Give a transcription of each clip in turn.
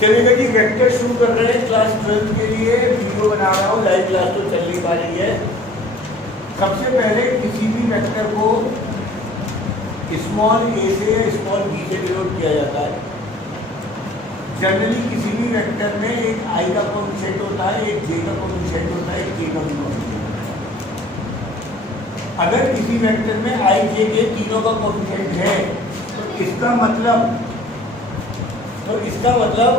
चलिए जी, वेक्टर शुरू कर रहे हैं क्लास 12 के लिए। वीडियो बना रहा हूँ, लाइव क्लास तो चल नहीं पा रही है। सबसे पहले किसी भी वेक्टर को स्मॉल ए से या स्मॉल बी से डिनोट किया जाता है। जनरली किसी भी वेक्टर में एक आई का कोएफिशिएंट होता है, एक जे का कोएफिशिएंट होता है, एक के का कोएफिशिएंट होता है। अगर किसी वेक्टर में आई जे के तीनों का कोएफिशिएंट है तो इसका मतलब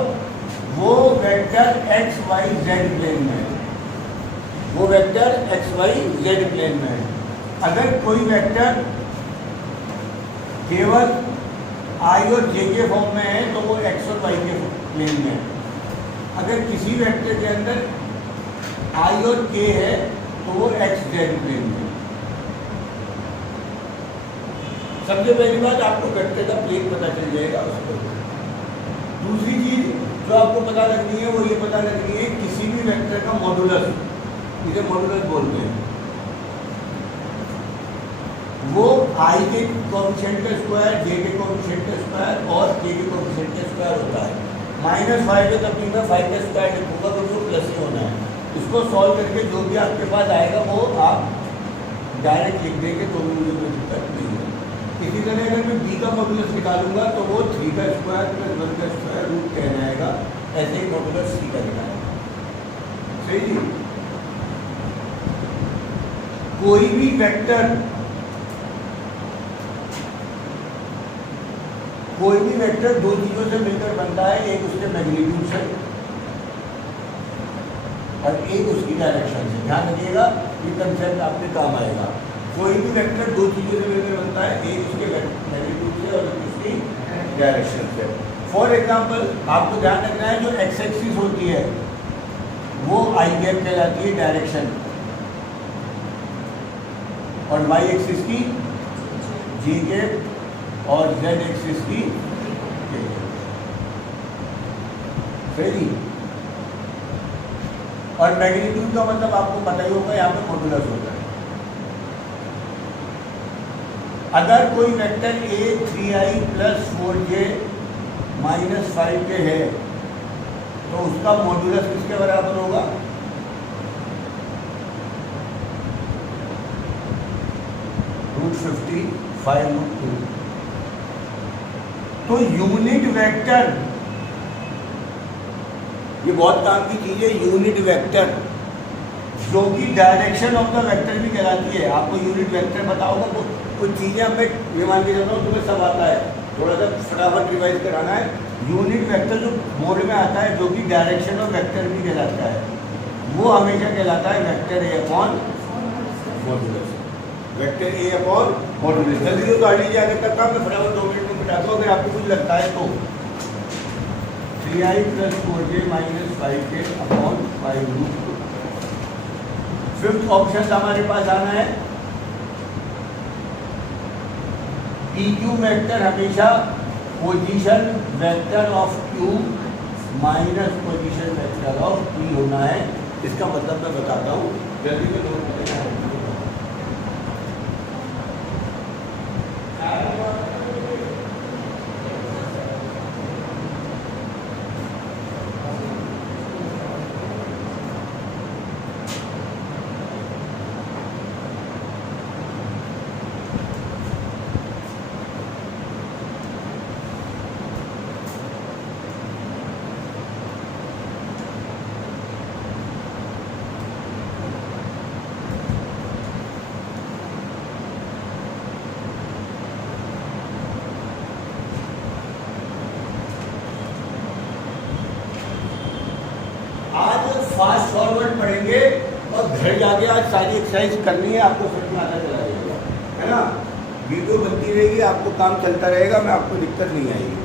वो vector X Y Z plane में है, वो vector X Y Z plane में है। अगर कोई वेक्टर केवल आई और जे के फॉर्म में है तो वो एक्स और वाई के प्लेन में है। अगर किसी वेक्टर के अंदर आई और के है तो वो एक्स जेड प्लेन में है। सबसे पहली बात, आपको वेक्टर का प्लेन पता चल जाएगा उसको। दूसरी चीज जो आपको पता लगनी है वो ये पता लगनी है किसी भी वेक्टर का मॉडुलस, इसे मॉडुलस बोलते हैं, वो आई के कोएफिशिएंट का स्क्वायर, जे के कोएफिशिएंट का स्क्वायर और के के कोएफिशिएंट का स्क्वायर होता है। -5 के तभी में 5 का स्क्वायर लिखूंगा तो वो प्लस ही होना है। इसको सॉल्व करके जो भी आपके पास आएगा वो आप डायरेक्ट लिख देंगे तो भी मुझे कोई दिक्कत नहीं है। इसी तरह अगर मैं बी का मॉडुलस निकालूंगा तो वो 3 का स्क्वायर प्लस 1 का स्क्वायर रूट कहना आएगा। ऐसे ही मॉडुलस सी का निकालेगा। सही जी। कोई भी वेक्टर दो चीजों से मिलकर बनता है, एक उसके मैग्नीट्यूड से और एक उसकी डायरेक्शन से। ध्यान रखिएगा, ये कंसेप्ट आपके काम आएगा। कोई भी वेक्टर दो चीजों से मिलकर बनता है, एक उसके मैग्नीट्यूड से और उसकी डायरेक्शन से। फॉर एग्जांपल, आपको ध्यान रखना है जो एक्स एक्सिस होती है वो आई गैप कहलाती है डायरेक्शन, और वाई एक्सिस की जी गैप और जेड एक्सिस की के गैप। सही। और मैग्नीट्यूड का मतलब आपको पता ही होगा, यहाँ पे मॉडुलस होता है। अगर कोई vector A 3i + 4j - 5k है तो उसका मॉडुलस किसके बराबर होगा? √50 5√2। तो यूनिट वेक्टर, ये बहुत काम की चीज है, यूनिट वेक्टर जो कि डायरेक्शन ऑफ द वेक्टर भी कहलाती है। आपको यूनिट वेक्टर पता होगा, कुछ चीज़ें हमें ये मान के चलता हूँ तुम्हें सब आता है, थोड़ा सा फटाफट रिवाइज कराना है। यूनिट वेक्टर जो बोर्ड में आता है जो कि डायरेक्शन ऑफ वेक्टर भी कहलाता है, वो हमेशा कहलाता है vector A upon modulus. Vector A upon modulus. जल्दी से तो आ लीजिए आगे तक का, मैं फटाफट 2 मिनट में बताता हूँ। अगर आपको कुछ लगता है तो 3i + 4j - 5k upon 5√2। Fifth option हमारे पास आना है, PQ वेक्टर हमेशा position vector of Q minus position vector of P होना है। इसका मतलब मैं बताता हूँ, जल्दी से नोट करें। फास्ट फॉरवर्ड पढ़ेंगे और घर जाके आज सारी एक्सरसाइज करनी है, आपको समझ में आता चला जाएगा, है ना। वीडियो बनती रहेगी, आपको काम चलता रहेगा, मैं आपको दिक्कत नहीं आएगी।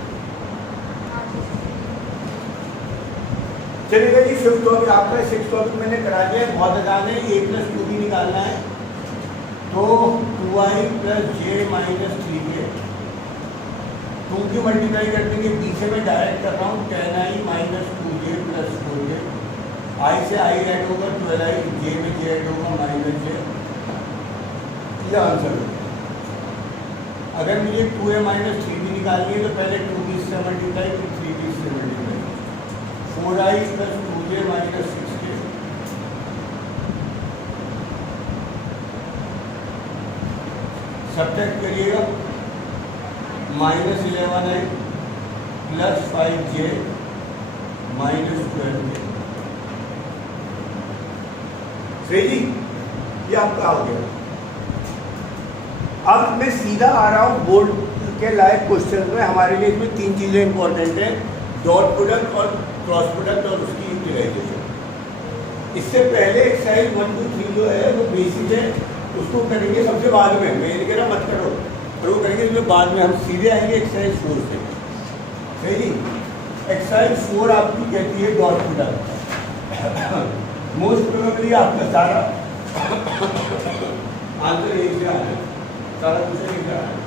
चलिएगा जी, फिफ्थ टॉपिक आपका, 6th टॉपिक मैंने करा दिया। बहुत आसान है, a + 2b निकालना है तो 2i + j - 3k 2 की मल्टीप्लाई कर देंगे, b से मैं डायरेक्ट कर रहा हूँ 10i - 2j + 4j। आई से आई ऐड होगा 12i, जे में जे ऐड होगा -j। यह आंसर है। अगर मुझे 2a - 3b निकालनी है तो पहले 2b से मल्टीप्लाई फिर 3b से multiply. 4i plus 2j minus 6k, subtract करिएगा, minus 11i plus 5j minus 12k। सही जी, ये आपका हो गया। अब मैं सीधा आ रहा हूँ बोर्ड के लायक क्वेश्चन में। हमारे लिए इसमें 3 चीज़ें इंपॉर्टेंट हैं, डॉट प्रोडक्ट और क्रॉस प्रोडक्ट और उसकी यूटिलाइजेशन। इससे पहले एक्सरसाइज 1 2 3 जो है वो बेसिक है, उसको करेंगे सबसे बाद में। मैं ये कह रहा मत करो, और वो करेंगे इसमें बाद में। हम सीधे आएंगे एक्सरसाइज 4 से। सही जी, एक्सरसाइज 4 आपकी कहती है डॉट प्रोडक्ट। मोस्ट प्रोबेबली आपका सारा आंसर यही से आ रहा है, सारा कुछ नहीं जा रहा है।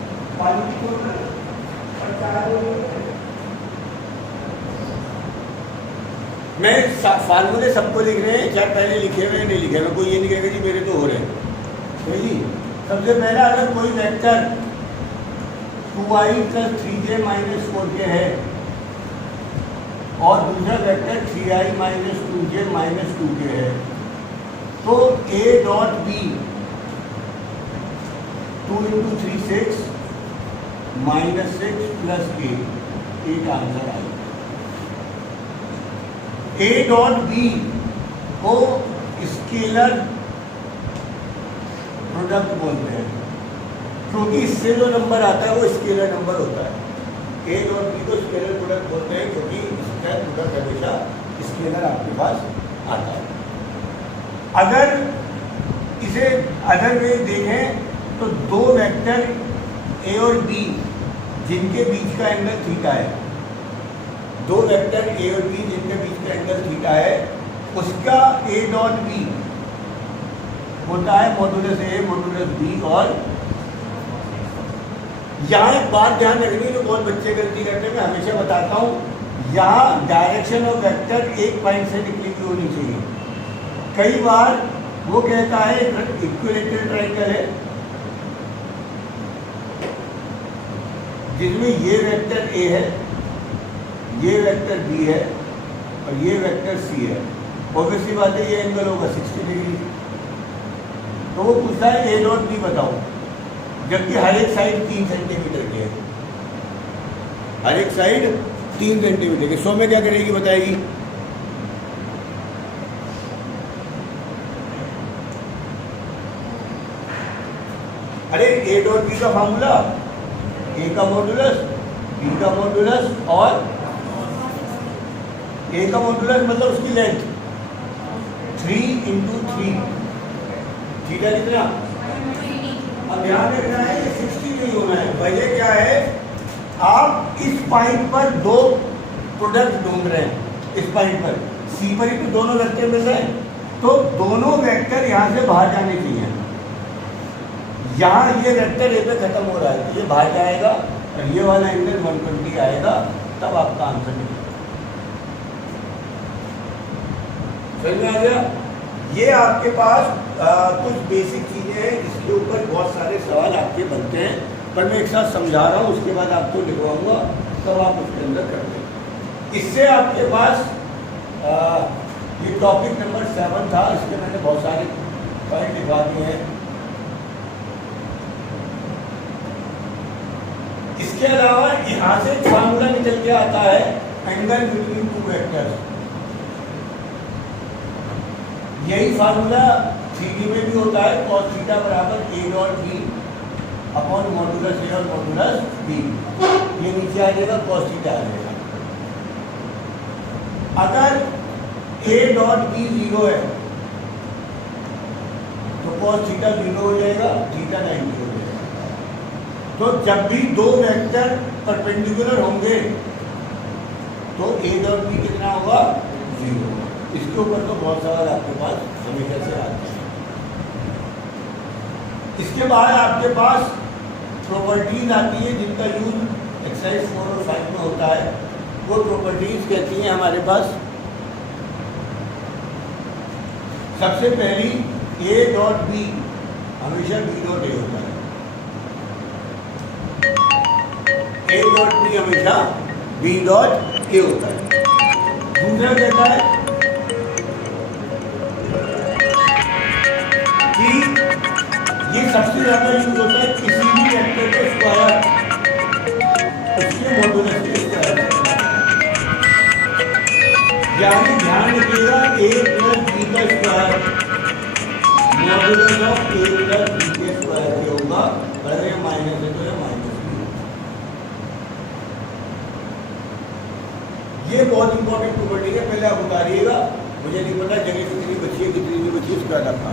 मैं फार्मूले सबको लिख रहे हैं, चाहे पहले लिखे हुए नहीं लिखे हुए, कोई ये नहीं कहेगा जी मेरे तो हो रहे हैं। तो जी सबसे पहला, अगर कोई vector 2i plus 3j minus 4k है और दूसरा vector 3i minus 2j minus 2k है, तो a dot b 2 into 3 6 minus 6 plus k, एक आंसर आएगा। a डॉट b को स्केलर प्रोडक्ट बोलते हैं, क्योंकि इससे जो नंबर आता है वो स्केलर नंबर होता है। a डॉट b को स्केलर प्रोडक्ट बोलते हैं क्योंकि इसका प्रोडक्ट हमेशा स्केलर आपके पास आता है। अगर इसे अदर वे देखें तो दो वेक्टर a और b जिनके बीच का एंगल थीटा है, दो वेक्टर a और b जिनके बीच का एंगल थीटा है, उसका a डॉट b होता है मॉडुलस a मॉडुलस b। और यहाँ एक बात ध्यान रखनी जो बहुत बच्चे गलती करते हैं, मैं हमेशा बताता हूँ, यहाँ डायरेक्शन ऑफ वेक्टर एक पॉइंट से निकली हुई होनी चाहिए। कई बार वो कहता है इक्विलेटरल ट्रायंगल है जिसमें ये वेक्टर a है, ये वेक्टर b है और ये वेक्टर c है। ऑब्वियसली बात है ये एंगल होगा 60 डिग्री। तो वो पूछता है a डॉट b बताओ, जबकि हर एक साइड 3 सेंटीमीटर की है, हर एक साइड 3 सेंटीमीटर की। 100 में क्या करेगी बताएगी? अरे a डॉट b का फार्मूला a का मॉडुलस b का मॉडुलस और a का मॉडुलस मतलब उसकी लेंथ 3 इंटू 3, थीटा कितना? अब ध्यान रखना है कि 60 नहीं होना है। वजह क्या है, आप इस पॉइंट पर दो प्रोडक्ट ढूंढ रहे हैं, इस पॉइंट पर C पर ही तो दोनों वेक्टर मिल रहे हैं, तो दोनों वेक्टर यहाँ से बाहर जाने चाहिए। यहाँ ये वेक्टर A पे खत्म हो रहा है, ये बाहर जाएगा और ये वाला एंगल 120 आएगा, तब आपका आंसर मिलेगा। समझ में आ गया? ये आपके पास कुछ बेसिक चीज़ें हैं जिसके ऊपर बहुत सारे सवाल आपके बनते हैं, पर मैं एक साथ समझा रहा हूँ, उसके बाद आपको लिखवाऊंगा, तब आप उसके अंदर कर दें। इससे आपके पास ये टॉपिक नंबर 7 था, इसके मैंने बहुत सारे पॉइंट लिखवा दिए हैं। इसके अलावा यहाँ से फार्मूला निकल के आता है एंगल बिटवीन टू वेक्टर्स। यही फार्मूला 3D में भी होता है, cos थीटा बराबर a dot b upon modulus a और मॉडुलस b। ये नीचे आ जाएगा, cos थीटा आ जाएगा। अगर a डॉट b 0 है तो cos थीटा 0 हो जाएगा, थीटा 90 हो जाएगा। तो जब भी दो वेक्टर परपेंडिकुलर होंगे तो a डॉट b कितना होगा? 0। इसके ऊपर तो बहुत सवाल आपके पास हमेशा से आते हैं। इसके बाद आपके पास प्रॉपर्टीज आती है जिनका यूज एक्सरसाइज 4 और 5 में होता है। वो प्रॉपर्टीज कहती हैं हमारे पास, सबसे पहली a डॉट b हमेशा b डॉट a होता है, a डॉट b हमेशा b डॉट a होता है। दूसरा दूसरा कहता है कि ये सबसे ज्यादा यूज होता है किसी भी वेक्टर के स्क्वायर उसके मॉडुलस के स्क्वायर, यानी ध्यान रखिएगा a प्लस b का square modulus of a plus b के स्क्वायर के होगा, अगर ये माइनस है तो ये माइनस b। ये बहुत इंपॉर्टेंट प्रॉपर्टी है, पहले आप उतारिएगा, मुझे नहीं पता जगह कितनी बची है कितनी नहीं बची है, उसका रखा